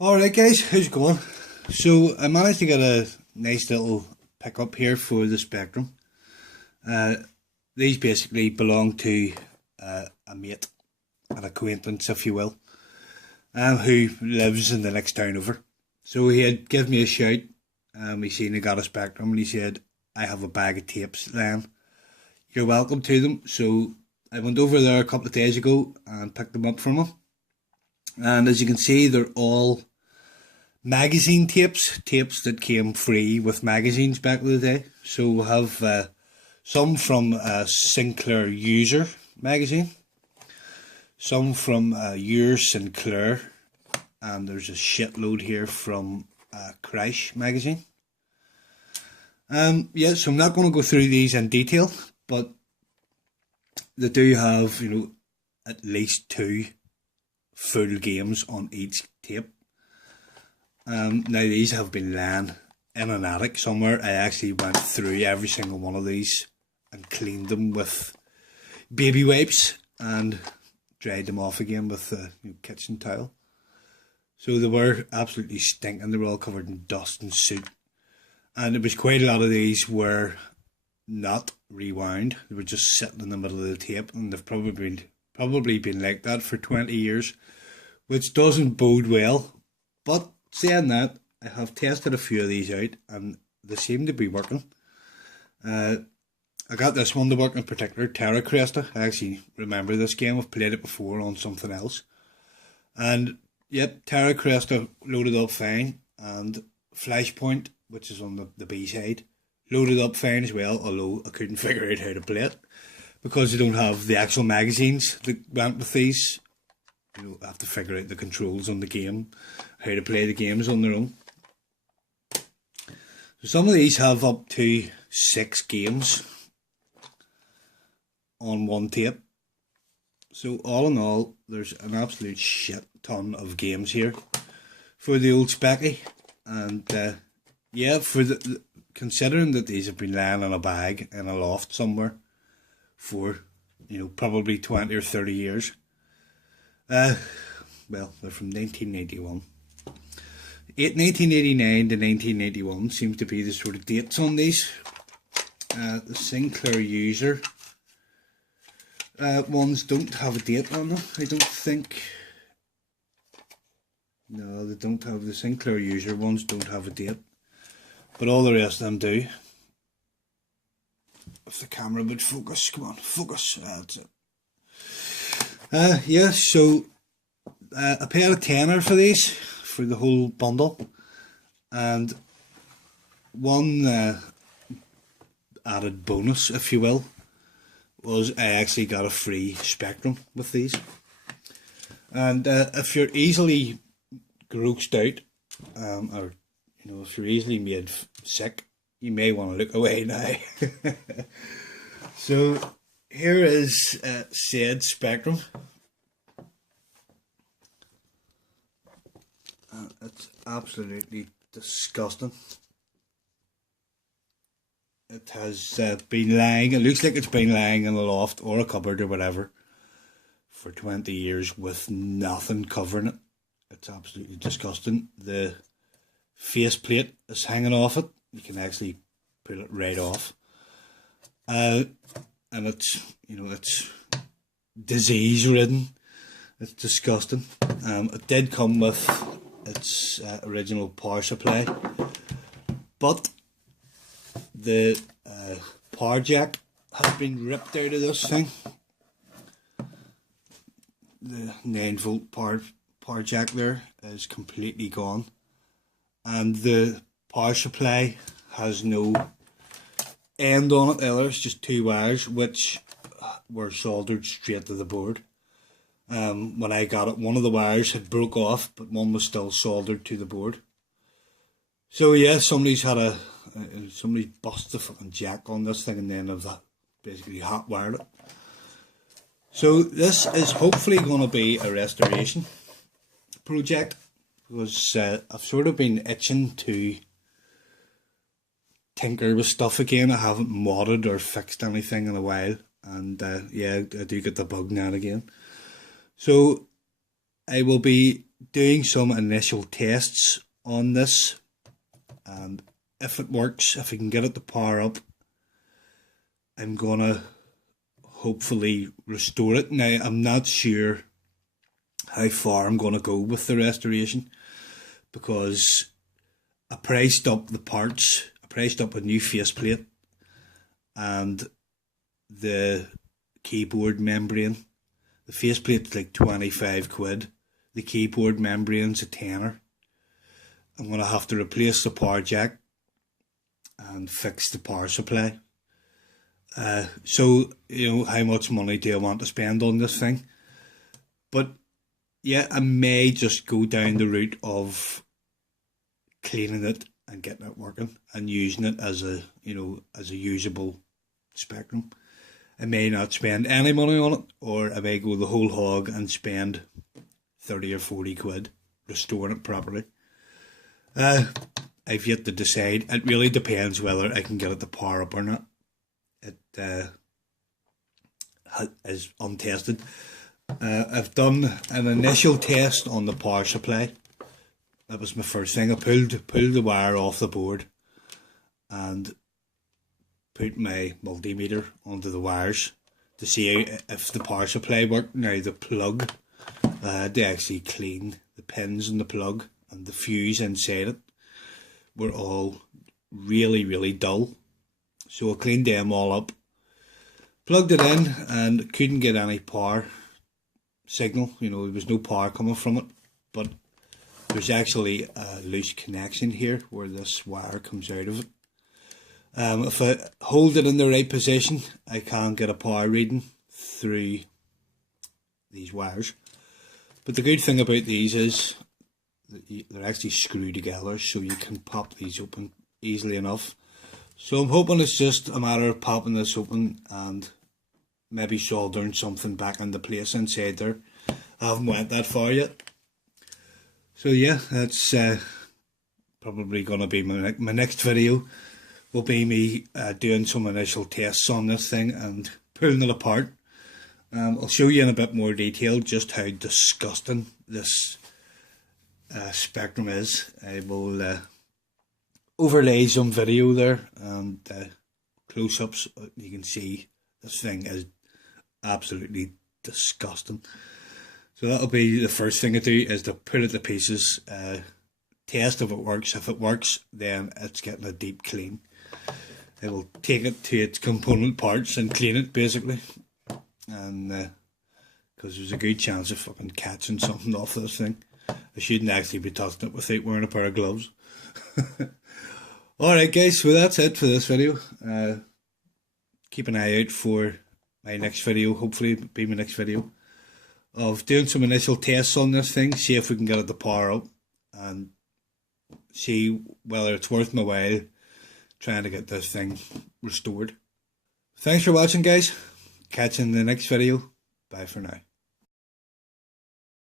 Alright guys, how's it going? So I managed to get a nice little pickup here for the Spectrum. Uh, these basically belong to a mate, an acquaintance if you will, who lives in the next town over. So he had given me a shout, he seen I got a Spectrum and he said, I have a bag of tapes then, you're welcome to them. So I went over there a couple of days ago and picked them up from him. And as you can see, they're all magazine tapes, tapes that came free with magazines back in the day. So we'll have some from Sinclair User magazine, some from Your Sinclair, and there's a shitload here from Crash magazine. Yeah, so I'm not going to go through these in detail, but they do have, at least two full games on each tape. Now these have been laying in an attic somewhere. I actually went through every single one of these and cleaned them with baby wipes and dried them off again with the kitchen towel. So they were absolutely stinking. They were all covered in dust and soot. And there was quite a lot of these were not rewound. They were just sitting in the middle of the tape, and they've probably been like that for 20 years, which doesn't bode well. But saying that, I have tested a few of these out and they seem to be working. I got this one to work in particular, Terra Cresta. I actually remember this game. I've played it before on something else. And yep, Terra Cresta loaded up fine, and Flashpoint, which is on the B side, loaded up fine as well, although I couldn't figure out how to play it because they don't have the actual magazines that went with these. I have to figure out the controls on the game, how to play the games on their own. So some of these have up to 6 games on one tape. So all in all, there's an absolute shit ton of games here for the old Specky. And yeah, for considering that these have been lying in a bag in a loft somewhere for probably 20 or 30 years. Well, they're from 1981. 1989 to 1981 seems to be the sort of dates on these. The Sinclair User ones don't have a date on them, I don't think. No, they don't have. The Sinclair User ones don't have a date, but all the rest of them do. If the camera would focus, come on, focus. That's it. Yeah, so I paid a tenner for these, for the whole bundle, and one added bonus, if you will, was I actually got a free Spectrum with these. And if you're easily grossed out, or if you're easily made sick, you may want to look away now. So here is said Spectrum. It's absolutely disgusting. It has been lying, it looks like it's been lying in a loft or a cupboard or whatever for 20 years with nothing covering it. It's absolutely disgusting. The faceplate is hanging off it. You can actually pull it right off. And it's, it's disease ridden. It's disgusting. It did come with its original power supply, but the power jack has been ripped out of this thing. The 9-volt power jack there is completely gone, and the power supply has no end on it either. It's just 2 wires which were soldered straight to the board. When I got it, one of the wires had broke off, but one was still soldered to the board. So yeah, somebody's busted the fucking jack on this thing, and then have that basically hot wired it. So this is hopefully going to be a restoration project, because I've sort of been itching to tinker with stuff again. I haven't modded or fixed anything in a while, and yeah, I do get the bug now and again. So I will be doing some initial tests on this, and if it works, if I can get it to power up, I'm gonna hopefully restore it. Now, I'm not sure how far I'm gonna go with the restoration, because I priced up the parts. I priced up a new faceplate and the keyboard membrane. The faceplate's like 25 quid. The keyboard membrane's a tenner. I'm going to have to replace the power jack and fix the power supply. So, you know, how much money do I want to spend on this thing? But yeah, I may just go down the route of cleaning it and getting it working and using it as a, you know, as a usable Spectrum. I may not spend any money on it, or I may go the whole hog and spend 30 or 40 quid restoring it properly. I've yet to decide. It really depends whether I can get it to power up or not. It is untested. I've done an initial test on the power supply. That was my first thing. I pulled the wire off the board and put my multimeter onto the wires to see if the power supply worked. Now, the plug, I had to actually clean the pins in the plug, and the fuse inside it were all really dull. So I cleaned them all up, plugged it in, and couldn't get any power signal. You know, there was no power coming from it, but there's actually a loose connection here where this wire comes out of it. If I hold it in the right position, I can get a power reading through these wires. But the good thing about these is that they're actually screwed together, so you can pop these open easily enough. So I'm hoping it's just a matter of popping this open and maybe soldering something back into place inside there. I haven't went that far yet. So yeah, that's probably going to be my next video. Will be me doing some initial tests on this thing and pulling it apart. I'll show you in a bit more detail just how disgusting this Spectrum is. I will overlay some video there and close-ups. You can see this thing is absolutely disgusting. So that'll be the first thing I do, is to put it to pieces, test if it works. If it works, then it's getting a deep clean. I will take it to its component parts and clean it basically, and because there's a good chance of fucking catching something off this thing. I shouldn't actually be touching it without wearing a pair of gloves. Alright guys, so that's it for this video. Keep an eye out for my next video. Hopefully it'll be my next video of doing some initial tests on this thing, see if we can get it to power up and see whether it's worth my while trying to get this thing restored. Thanks for watching guys. Catch you in the next video. Bye for now.